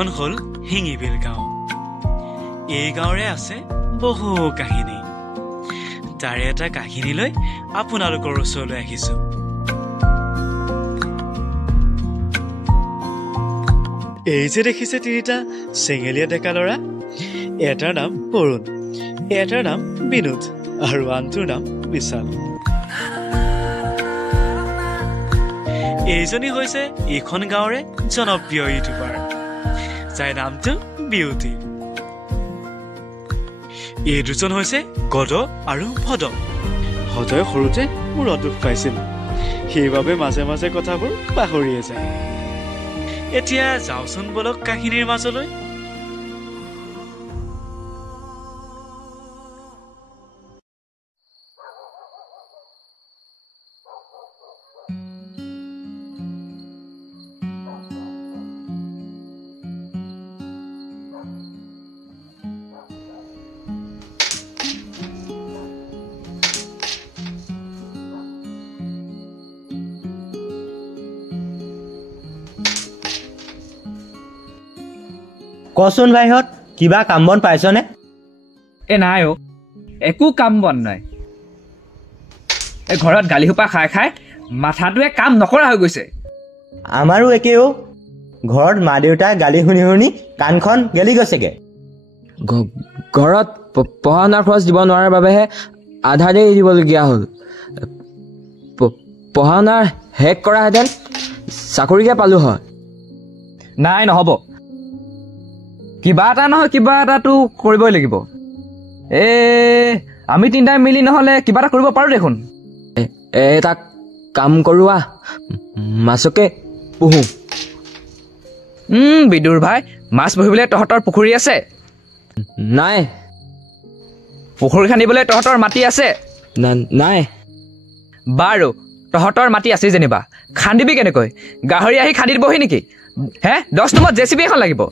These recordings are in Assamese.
এইখন হ'ল শিঙিবিল গাঁও। এই গাঁৱৰে আছে বহু কাহিনী। তাৰে এটা কাহিনী লৈ আপোনালোকৰ ওচৰলৈ আহিছো। এই যে দেখিছে তিনিটা চেঙেলীয়া ডেকা ল'ৰা, এটাৰ নাম অৰুণ, এটাৰ নাম বিনোদ আৰু আনটোৰ নাম বিশাল। এইজনী হৈছে এইখন গাঁৱৰে জনপ্ৰিয় ইউটিউবাৰ, যাৰ নামটো বিউটি। এই দুজন হৈছে গদ আৰু ভদ। ভদই সৰুতে মূৰত দুখ পাইছিল, সেইবাবে মাজে মাজে কথাবোৰ পাহৰিয়ে যায়। এতিয়া যাওঁচোন বলক কাহিনীৰ মাজলৈ। কচোন ভাইহঁত, কিবা কাম বন পাইছনে? নাই অ', একো কাম বন নাই। এই ঘৰত গালিসোপা খাই খাই মাথাটোৱে কাম নকৰা হৈ গৈছে। আমাৰো একেও, ঘৰত মা দেউতাই গালি শুনি শুনি কাণখন গেলি গৈছেগে। ঘৰত পঢ়া শুনাৰ খৰচ দিব নোৱাৰাৰ বাবেহে আধা দেৰি দিবলগীয়া হ'ল। পঢ়া শুনা শেষ কৰাহেঁতেন চাকৰিকে পালোঁ হয়। নাই, নহ'ব। কিবা এটা নহয় কিবা এটাতো কৰিবই লাগিব। আমি তিনিটাই মিলি নহ'লে কিবা এটা কৰিব পাৰোঁ দেখোন। এটা কাম কৰোঁ, মাছকে পুহোঁ। বিদুৰ ভাই, মাছ পুহিবলৈ তহঁতৰ পুখুৰী আছে? নাই। পুখুৰী খান্দিবলৈ তহঁতৰ মাটি আছে? নাই। বাৰু, তহঁতৰ মাটি আছে যেনিবা, খান্দিবি কেনেকৈ? গাহৰি আহি খান্দি দিবহি নেকি? 10 নম্বৰত জেচিবি এখন লাগিব।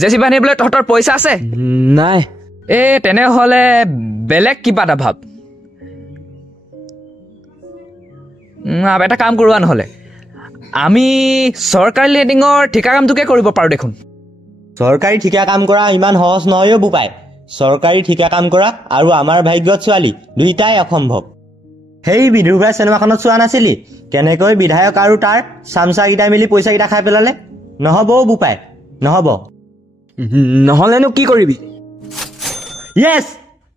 জেচিবি আনিবলৈ তহঁতৰ পইচা আছে? নাই। তেনেহ'লে বেলেগ কিবা এটা ভাব। এটা কাম কৰোৱা নহ'লে, আমি চৰকাৰী লেণ্ডিঙৰ ঠিকা কামটোকে কৰিব পাৰোঁ দেখোন। চৰকাৰী ঠিকা কাম কৰা ইমান সহজ নহয়ও বোপাই। চৰকাৰী ঠিকা কাম কৰা আৰু আমাৰ ভাগ্যত ছোৱালী দুইটাই অসম্ভৱ। সেই বিদুৰ ভাই চিনেমাখনত চোৱা নাছিলি কেনেকৈ বিধায়ক আৰু তাৰ চামচাকেইটাই মিলি পইচাকেইটা খাই পেলালে? নহ'বও বোপাই, নহ'ব। নহ'লেনো কি কৰিবি? য়েছ,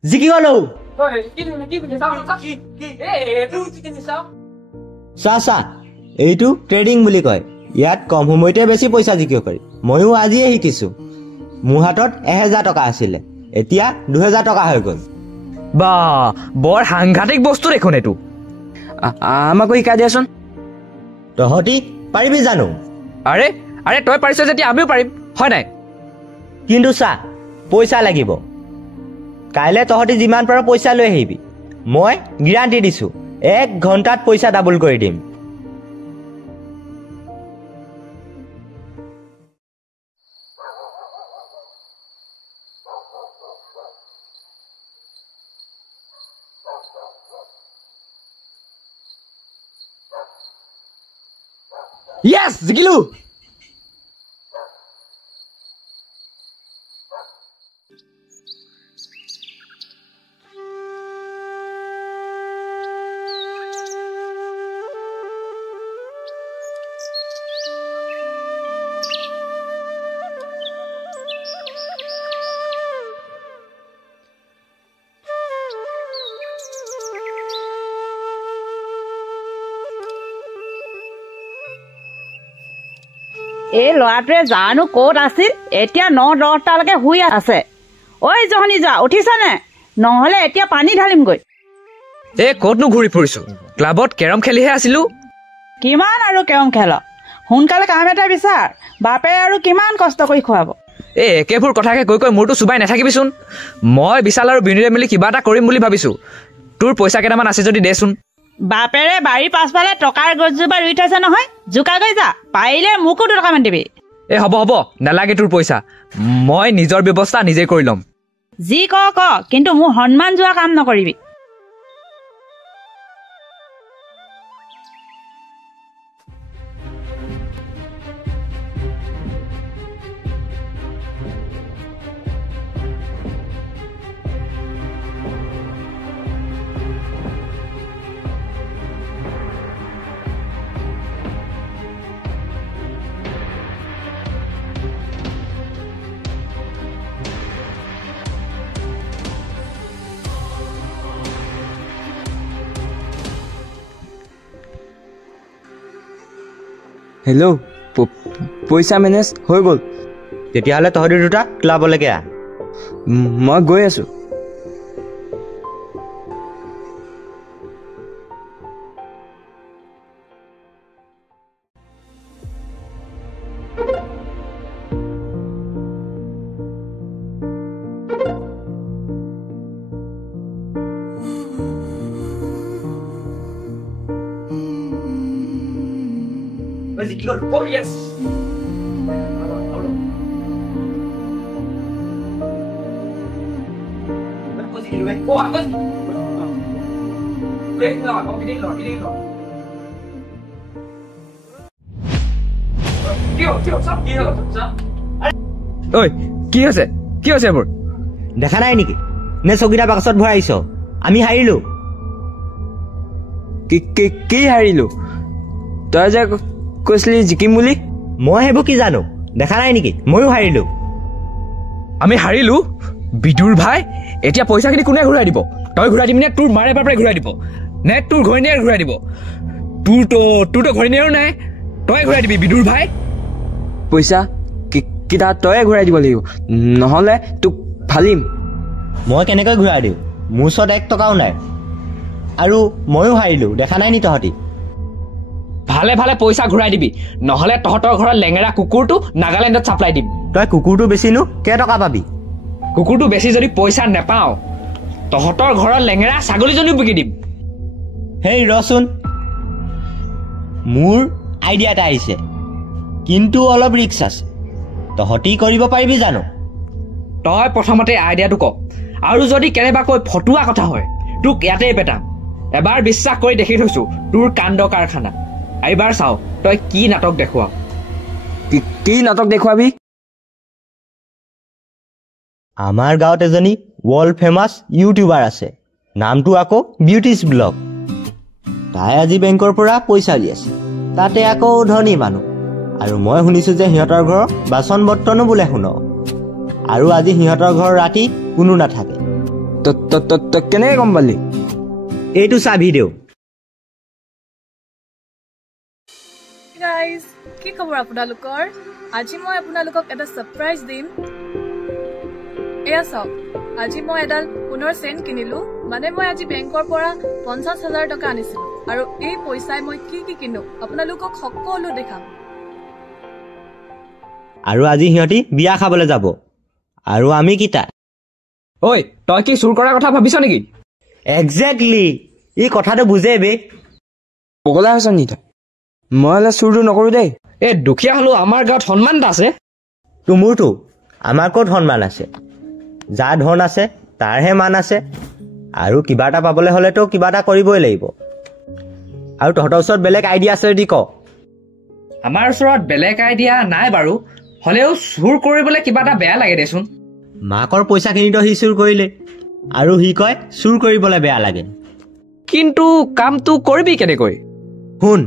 জিকি গ'লো। চা, এইটো ট্ৰেডিং বুলি কয়। ইয়াত কম সময়তে বেছি পইচা জিকিব পাৰি। ময়ো আজিয়ে শিকিছোঁ। মোৰ হাতত 1000 টকা আছিলে, এতিয়া 2000 টকা হৈ গ'ল। বা, বৰ সাংঘাতিক বস্তু দেখোন এইটো। আমাকো শিকাই দিয়াচোন। তহঁতি পাৰিবি জানো? আৰে তই পাৰিছ যেতিয়া আমিও পাৰিম, হয় নাই? কিন্তু চা, পইচা লাগিব। কাইলৈ তহঁতি যিমান পাৰ পইচা লৈ আহিবি। মই গেৰাণ্টি দিছোঁ, 1 ঘণ্টাত পইচা ডাবল কৰি দিম। য়েছ, জিকিলো। এই ল'ৰাটোৱে জানো ক'ত আছিল, এতিয়া 9-10টালৈকে শুই আছে। ঐ জহনী যা, উঠিছানে? নহ'লে এতিয়া পানী ঢালিমগৈ। ক'তনো ঘূৰি ফুৰিছো? ক্লাবত কেৰম খেলিহে আছিলো। কিমান আৰু কেৰম খেল? সোনকালে কাম এটা বিচাৰ। বাপে আৰু কিমান কষ্ট কৰি খুৱাব। একেবোৰ কথাকে কৈ কৈ মোৰতো চুবাই নাথাকিবিচোন। মই বিশাল আৰু বিনুৰে মিলি কিবা এটা কৰিম বুলি ভাবিছো। তোৰ পইচা কেইটামান আছে যদি দেচোন। বাপেৰে বাৰীৰ পাছফালে টকাৰ গছজোপা ৰুই থৈছে নহয়, জোকাগৈ যা। পাৰিলে মোকো 2 টকামান দিবি। হ'ব, নালাগে তোৰ পইচা। মই নিজৰ ব্যৱস্থা নিজে কৰি ল'ম। যি ক, কিন্তু মোৰ সন্মান যোৱা কাম নকৰিবি। হেল্ল' পইচা মেনেজ হৈ গ'ল। তেতিয়াহ'লে তহঁতি দুটা ক্লাবলৈকে আহ। মই গৈ আছোঁ। ঐ কি হৈছে এইবোৰ? দেখা নাই নেকি নে চকীটা বাকচত ভৰাইছ? আমি হাৰিলোঁ। কি হাৰিলোঁ? তই যে কৈছিলি জিকিম বুলি। মই সেইবোৰ কি জানো? দেখা নাই নেকি ময়ো হাৰিলোঁ। আমি হাৰিলোঁ? বিদুৰ ভাই, এতিয়া পইচাখিনি কোনে ঘূৰাই দিব? তই ঘূৰাই দিবি নে তোৰ মাৰে বাপৰে ঘূৰাই দিব? নে তোৰ ঘৈণীয়েৰে ঘূৰাই দিব? তোৰতো ঘৈণীয়েৰো নাই, তই ঘূৰাই দিবি বিদুৰ ভাই। পইচা কিটা তয়ে ঘূৰাই দিব লাগিব, নহ'লে তোক ফালিম। মই কেনেকৈ ঘূৰাই দিওঁ? মোৰ ওচৰত 1 টকাও নাই, আৰু ময়ো হাৰিলোঁ। দেখা নাই নি তহঁতি? ভালে ভালে পইচা ঘূৰাই দিবি, নহ'লে তহঁতৰ ঘৰৰ লেঙেৰা কুকুৰটো নাগালেণ্ডত চাপ্লাই দিম। তই কুকুৰটো বেচিনো কেইটকা পাবি? কুকুৰটো বেছি যদি পইচা নেপাওঁ, তহঁতৰ ঘৰৰ লেঙেৰা ছাগলীজনীও বিকি দিম। হেই ৰচোন, মোৰ আইডিয়া এটা আহিছে, কিন্তু অলপ ৰিক্স আছে। তহঁতি কৰিব পাৰিবি জানো? তই প্ৰথমতে আইডিয়াটো ক, আৰু যদি কেনেবাকৈ ফটুৱা কথা হয় তোক ইয়াতেই পেটাম। এবাৰ বিশ্বাস কৰি দেখি থৈছো তোৰ কাণ্ড কাৰখানা। এইবাৰ চাওঁ তই কি নাটক দেখুৱাও। কি নাটক দেখুৱাবি? আমাৰ গাঁৱত এজনী ৱৰ্ল্ড ফেমাছ ইউটিউবাৰ আছে, নামটো আকৌ বিউটিছ ব্লগ। তাই আজি বেংকৰ পৰা পইচা উলিয়াইছে, তাতে আকৌ ধনী মানুহ। আৰু মই শুনিছোঁ যে সিহঁতৰ ঘৰৰ বাচন বৰ্তনো বোলে শুন। আৰু আজি সিহঁতৰ ঘৰ ৰাতি কোনো নাথাকে। তই কেনেকৈ গম পালি? এইটো চা ভিডিঅ'। গাইজ, কি খবৰ আপোনালোকৰ? আজি মই আপোনালোকক এটা ছাৰপ্ৰাইজ দিম। এয়া চাওক, আজি মই এডাল সোণৰ চেইন কিনিলো। মানে মই আজি বেংকৰ পৰা 50,000 টকা আনিছিলো, আৰু এই পইচাই মই কি কিনো আপোনালোকক সকলো দেখাম। আৰু আজি সিহঁতি বিয়া খাবলৈ যাব, আৰু আমি কিটা। ঐ, তই কি চুৰ কৰাৰ কথা ভাবিছ নেকি? একজেক্টলি, এই কথাটো বুজে বে। পগলা হৈছ নি তই? মই হ'লে চুৰটো নকৰোঁ দেই। এই দুখীয়া হ'লেও আমাৰ গাঁৱত সন্মান এটা আছে। মোৰতো আমাৰ ক'ত সন্মান আছে? যাৰ ধন আছে তাৰহে মান আছে। আৰু কিবা এটা পাবলৈ হ'লেতো কিবা এটা কৰিবই লাগিব। আৰু তহঁতৰ ওচৰত বেলেগ আইডিয়া আছে যদি ক। আমাৰ ওচৰত বেলেগ আইডিয়া নাই বাৰু, হ'লেও চুৰ কৰিবলৈ কিবা এটা বেয়া লাগে দেচোন। মাকৰ পইচাখিনিতো সি চুৰ কৰিলে, আৰু সি কয় চুৰ কৰিবলৈ বেয়া লাগে। কিন্তু কামটো কৰিবি কেনেকৈ? শুন,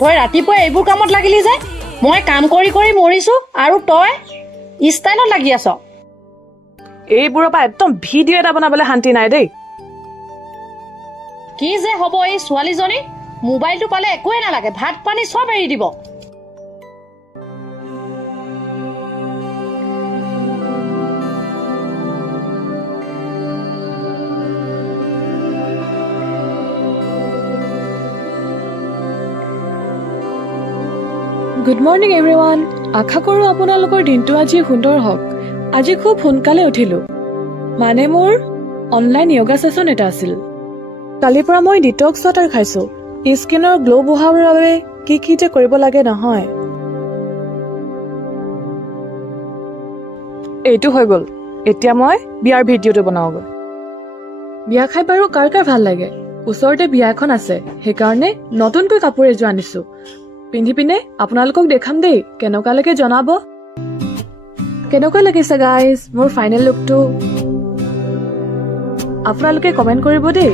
তই ৰাতিপুৱা এইবোৰ কামত লাগিলি যে? মই কাম কৰি কৰি মৰিছো, আৰু তই ষ্টাইলত লাগি আছ। এইবোৰৰ পৰা একদম ভিডিঅ' এটা বনাবলৈ শান্তি নাই দেই। কি যে হ'ব এই ছোৱালীজনী, মোবাইলটো পালে একোৱে নালাগে, ভাত পানী চব এৰি দিব। Good morning everyone. আশা কৰোঁ আপোনালোকৰ দিনটো আজি সুন্দৰ হওক। আজি খুব সোনকালে উঠিলোঁ, মানে মোৰ অনলাইন য়োগা ছেছন এটা আছিল। কালিৰ পৰা মই ডিটক্স ৱাটাৰ খাইছো। স্কিনৰ গ্লো বঢ়াবৰ বাবে কি কি যে কৰিব লাগে নহয়। এইটো হৈ গ'ল। এতিয়া মই বিয়াৰ ভিডিঅ'টো বনাওগৈ। বিয়া খাই বাৰু কাৰ কাৰ ভাল লাগে? ওচৰতে বিয়া এখন আছে, সেইকাৰণে নতুনকৈ কাপোৰ এযোৰ আনিছো। পিন্ধি পিনে আপোনালোকক দেখাম দেই, কেনেকুৱা লাগে জনাব। কেনেকুৱা লাগিছে গাইজ মোৰ ফাইনেল লুকটো? আপোনালোকে কমেণ্ট কৰিব দেই।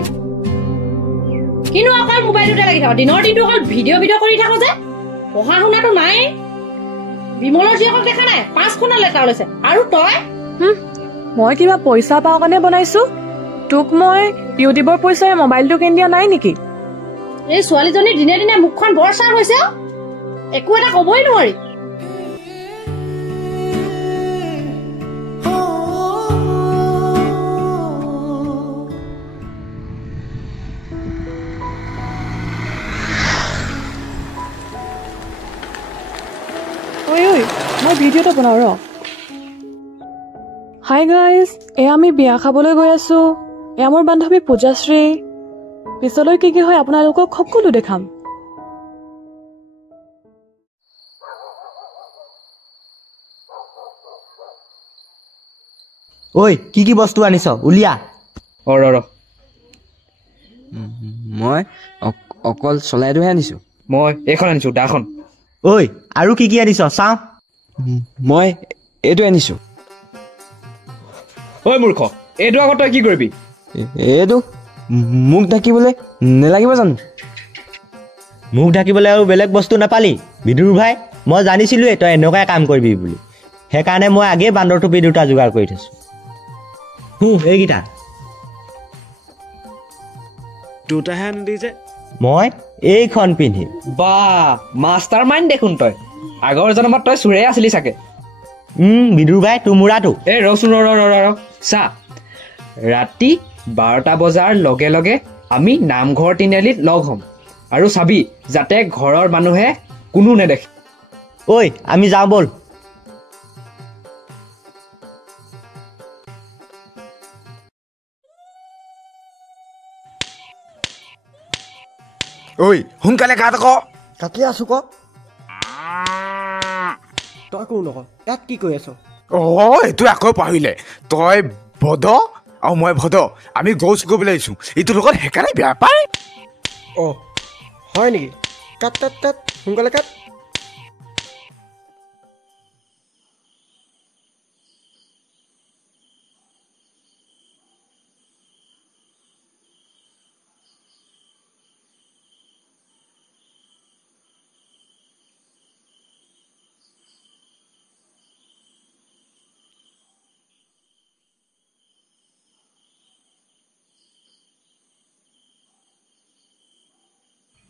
কিন্তু অকল মোবাইলটোতে লাগি থাকো, দিনৰ দিনটো অকল ভিডিঅ' কৰি থাকো যে, পঢ়া শুনাটো নাই। বিমলৰ জীয়েকক দেখা নাই 5খনৰ লেটাৰ লৈছে, আৰু তই? মই কিবা পইচা পাওঁ কাৰণে বনাইছো। তোক মই ইউটিউবৰ পইচাৰে মোবাইলটো কিনি দিয়া নাই নেকি? এই ছোৱালীজনীৰ দিনে দিনে মুখখন বৰ চাৰ হৈছে, একো এটা কবই নোৱাৰি। মই ভিডিঅ'টো বনাওঁ ৰ। হাই গাইজ, এয়া আমি বিয়া খাবলৈ গৈ আছো। এয়া মোৰ বান্ধৱী পূজাশ্ৰী। পিছলৈ কি কি হয় আপোনালোকক সকলো দেখাম। ঐ কি কি বস্তু আনিছ উলিয়া। ৰ মই অকল চলাইটোহে আনিছো। মই এইখন আনিছো, দাখন। ঐ আৰু কি কি আনিছ চাওঁ। মই এইটো আনিছো। ঐ মূৰ্খ, এইটো আগত তই কি কৰিবি? এইটো মুখ ঢাকিবলৈ নেলাগিব জানো? মুখ ঢাকিবলৈ আৰু বেলেগ বস্তু নাপালি? বিদুৰ ভাই, মই জানিছিলোৱে তই এনেকুৱাই কাম কৰিবি বুলি। সেইকাৰণে মই আগেয়ে বান্দৰ টুপি দুটা যোগাৰ কৰি থৈছো। এইকেইটা দুটাহে আনিলি যে? মই এইখন পিন্ধিম। বা মাষ্টাৰ মাইণ্ড দেখোন তই। আগৰ জন্মত তই চোৰে আছিলি চাগে। বিদুৰ ভাই তোমোৰাটো। এই ৰচোন ৰ চা, ৰাতি 12টা বজাৰ লগে লগে আমি নামঘৰ তিনিআলিত লগ হ'ম। আৰু চাবি যাতে ঘৰৰ মানুহে কোনো নেদেখে। ঐ আমি যাওঁ ব'ল। ঐ সোনকালে কাট আকৌ। কাটি আছো ক। তই কোন নক ইয়াত কি কৈ আছ? এইটো আকৌ পাহৰিলে। তই ভদ আৰু মই ভদ, আমি গৰু চুকবলৈ আহিছো। এইটোৰ লগত সেইকাৰণে বেয়া পায়। হয় নেকি? কাট কাট কাট সোনকালে কাট।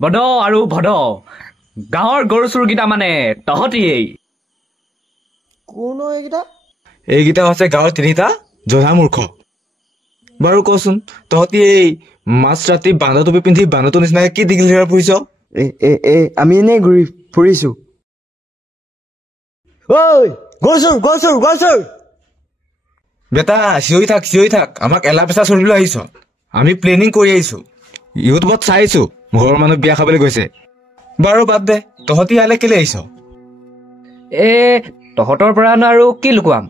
বদ আৰু ভদ, গাঁৱৰ গৰু চোৰকেইটা মানে তহঁতিয়েই। কোন এইকেইটা? এইকেইটা হৈছে গাঁৱৰ 3টা জনা মূৰ্খ। বাৰু কচোন, তহঁতি এই মাছ ৰাতি বান্দৰ টুপি পিন্ধি বান্দৰটোৰ নিচিনাকে কি দীঘল ফুৰিছ? আমি এনেই ঘূৰি ফুৰিছো। ঐ গছৰ গছৰ গছৰ। বেটা চিঞৰি থাক, আমাক এলা পেচা চৰিবলৈ আহিছ। আমি প্লেনিং কৰি আহিছো, ইউটিউবত চাইছো ঘৰৰ মানুহ বিয়া খাবলৈ গৈছে। বাৰু বাদ দে, তহঁতি ইয়ালৈ কেলে আহিছ? তহঁতৰ পৰা আৰু কি লুকুৱাম,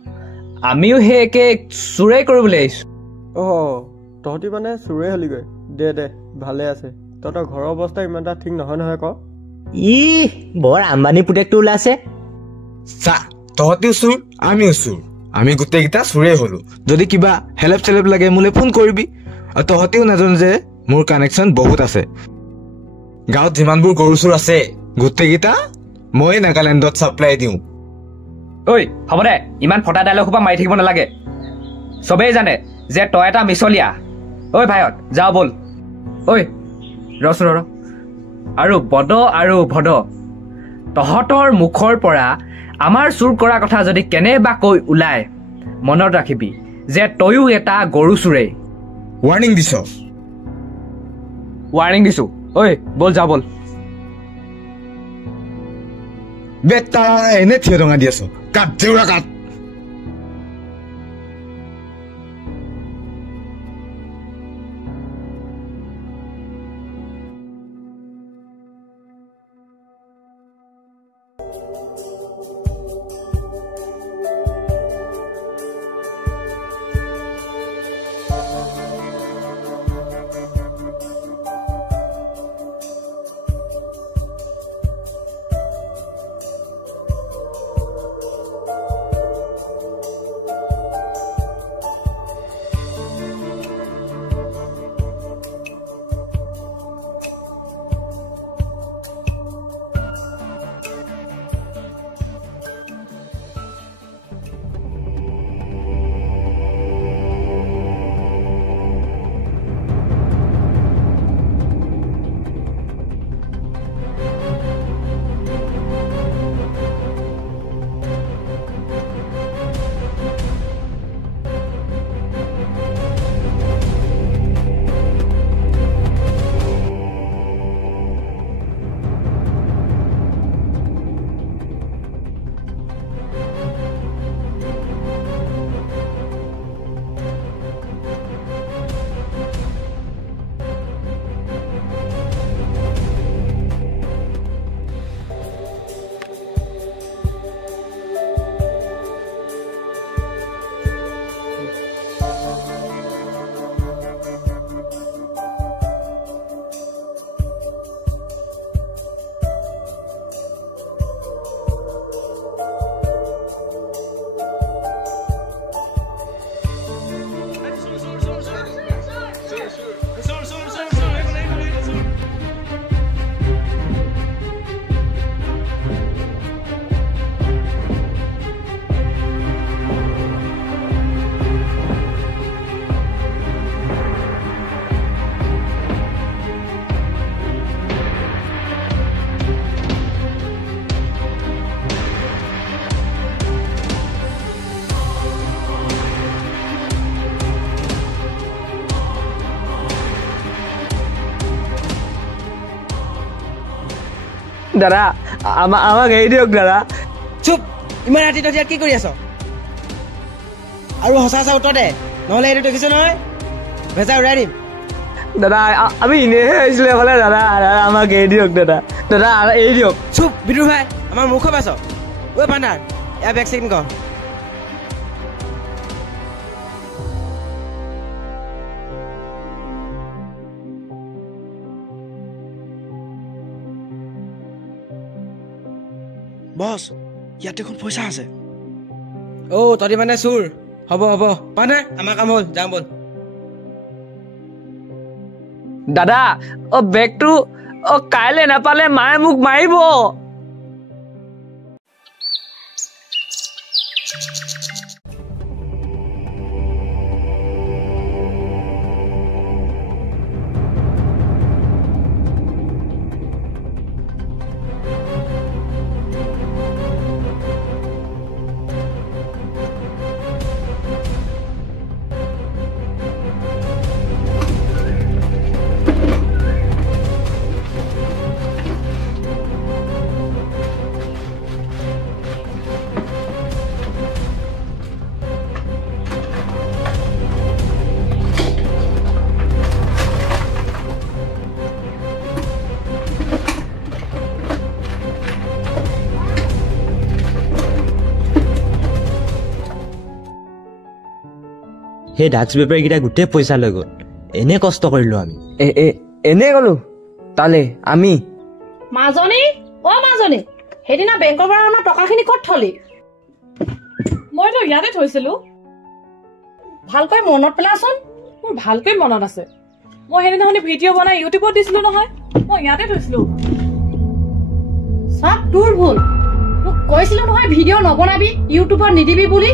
আমিও সেই একে চোৰেই কৰিবলৈ আহিছো। তহঁতি মানে চোৰে হলিগৈ। দে ভালে আছে। তহঁতৰ ঘৰৰ অৱস্থা ইমান এটা ঠিক নহয় নহয় ক। বৰ আম্বানী পুতেকটো ওলাইছে। চা, তহঁতিও চোৰ আমিও চোৰ, আমি গোটেইকেইটা চোৰেই হলো। যদি কিবা হেল্প চেলেপ লাগে মোলৈ ফোন কৰিবি। আৰু তহঁতিও নাজানো যে মোৰ কানেকশ্যন বহুত আছে। গাঁৱত যিমানবোৰ গৰু চোৰ আছে গোটেইকেইটা মই নাগালেণ্ডত ছাপ্লাই দিওঁ। ঐ হ'ব দে, ইমান ফটা ডাইলগ সোপা মাৰি থাকিব নালাগে। চবেই জানে যে তই এটা মিছলীয়া। ঐ ভাইহঁত যাওঁ ব'ল। ঐ ৰচোন ৰ। আৰু বদ আৰু ভদ, তহঁতৰ মুখৰ পৰা আমাৰ চুৰ কৰা কথা যদি কেনেবা কৈ ওলাই, মনত ৰাখিবি যে তয়ো এটা গৰু চোৰেই। ৱাৰ্ণিং দিছ? ৱাৰ্ণিং দিছো। ঐ ব'ল যাওঁ ব'ল। বেটা এনে থিয় টঙা দি আছ, কাট জেউৰা কাট। দাদা আমাক এৰি দিয়ক দাদা চুপ ইমান ৰাতি তই ইয়াত কি কৰি আছ আৰু সঁচা সঁচা উত্তৰ দে নহ'লে এইটো দেখিছ নহয় ভেজা উৰাই দিম দাদা আমি এনেহে আহিছিলোঁ এফালে দাদা আমাক এৰি দিয়ক দাদা দাদা এৰি দিয়ক চুপ বিদুৰ ভাই আমাৰ মুখ পাইছ ঐ পাণ্ডাৰ এয়া বেগ চেকিং কৰ বছ ইয়াত দেখোন পইচা আছে তহঁতি মানে চুৰ হ'ব পাণ্ডাৰ আমাৰ কাম হ'ল যাওঁ ব'ল দাদা বেগটো কাইলৈ নাপালে মায়ে মোক মাৰিব সেই ড্ৰাগছ বেপাৰীকেইটা গোটেই পইচা লৈ গ'ল এনে কষ্ট কৰিলো আমি এনে গ'লো তালে আমি মাজনী সেইদিনা বেংকৰ পৰা অনা টকাখিনি ক'ত থলি মইতো ইয়াতে থৈছিলো ভালকৈ মনত পেলাচোন মোৰ ভালকৈ মনত আছে মই সেইদিনাখনি ভিডিঅ' বনাই ইউটিউবত দিছিলো নহয় মই ইয়াতে থৈছিলো চব তোৰ ভুল মোক কৈছিলো নহয় ভিডিঅ' নবনাবি ইউটিউবত নিদিবি বুলি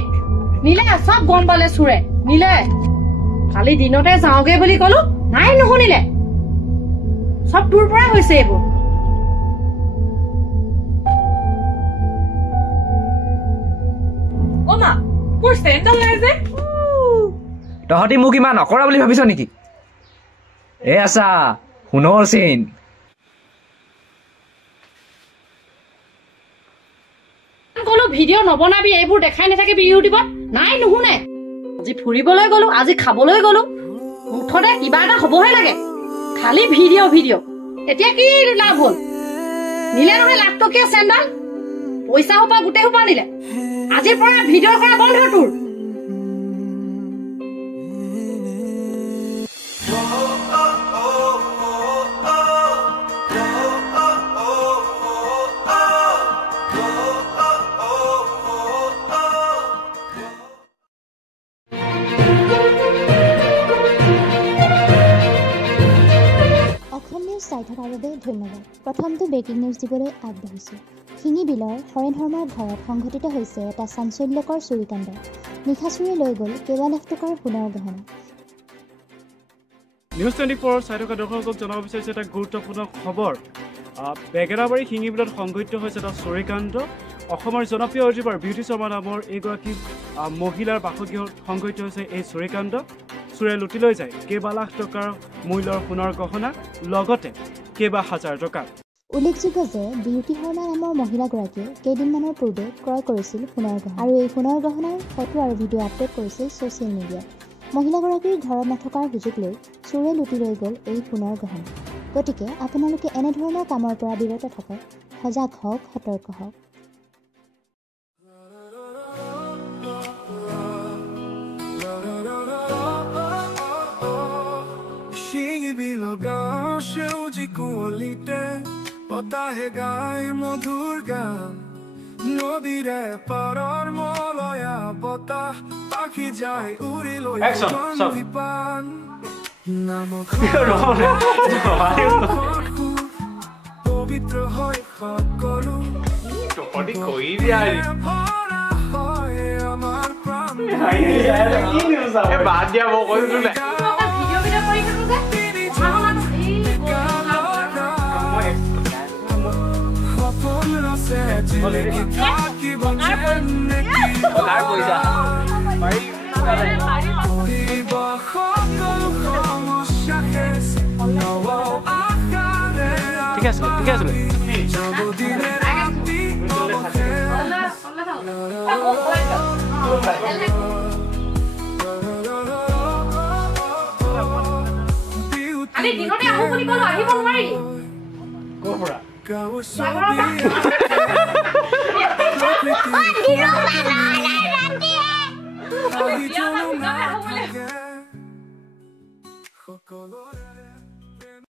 নিলে চব গম পালে চুৰে নিলে কালি দিনতে যাওঁগে বুলি কলো নাই নুশুনিলে চব তোৰ পৰাই হৈছে এইবোৰ মা মোৰ চেণ্ডেল নাই যে তহঁতি মোক ইমান নকৰা বুলি ভাবিছ নেকি এ আছা সোণৰ চেইন কলো ভিডিঅ' নবনাবি এইবোৰ দেখাই নাথাকিবি ইউটিউবত নাই নুশুনে আজি ফুৰিবলৈ গলো আজি খাবলৈ গলো মুঠতে কিবা এটা হবহে লাগে খালি ভিডিঅ' এতিয়া কি লাভ হ'ল নিলে নহয় লাখটকীয়া চেণ্ডেল পইচা সোপা গোটেই সোপা নিলে আজিৰ পৰা ভিডিঅ' কৰা বন্ধ তোৰ চাই থকাৰ বাবে ধন্যবাদ প্ৰথমটো ব্ৰেকিং নিউজ দিবলৈ আগবাঢ়িছোঁ শিঙি বিলৰ হৰেণ শৰ্মাৰ ঘৰত সংঘটিত হৈছে এটা চাঞ্চল্যকৰ চুৰিকাণ্ড নিশা চুৰি লৈ গ'ল কেইবা লাখ টকাৰ সোণৰ গহনা নিউজ 24 চাই থকা দৰ্শকক জনাব বিচাৰিছে এটা গুৰুত্বপূৰ্ণ খবৰ বেগেৰাবাৰী শিঙি বিলত সংঘটিত হৈছে এটা চুৰিকাণ্ড অসমৰ জনপ্ৰিয় ইউটিউবাৰ বিউটি শৰ্মা নামৰ এইগৰাকী মহিলাৰ বাসগৃহত সংঘটিত হৈছে এই চুৰিকাণ্ড চুৰে লুটি লৈ যায় কেইবা লাখ টকাৰ মূল্যৰ সোণৰ গহনা লগতে কেইবা হাজাৰ টকা উল্লেখযোগ্য যে বিউটি শৰ্মা নামৰ মহিলাগৰাকীয়ে কেইদিনমানৰ পূৰ্বে ক্ৰয় কৰিছিল সোণৰ গহনা আৰু এই সোণৰ গহনাৰ ফটো আৰু ভিডিঅ' আপলোড কৰিছিল ছ'চিয়েল মিডিয়াত মহিলাগৰাকীৰ ঘৰত নথকাৰ সুযোগ লৈ চোৰে লুটি লৈ গ'ল এই সোণৰ গহনা গতিকে আপোনালোকে এনেধৰণৰ কামৰ পৰা বিৰত থাকক সজাগ হওক সতৰ্ক হওক বতাহে গায় মধুৰ গান নদীৰে পাৰৰ মলয়া বতাহ পাখি যায় উৰি লৈ পান পবিত্ৰ হয় সকলো আমাৰ প্ৰাণ বাদ দিয়া মই কৈছো ঠিক আছে আমি দিনতে আহো বুলি ক'লো আহিব নোৱাৰি সকলোৰে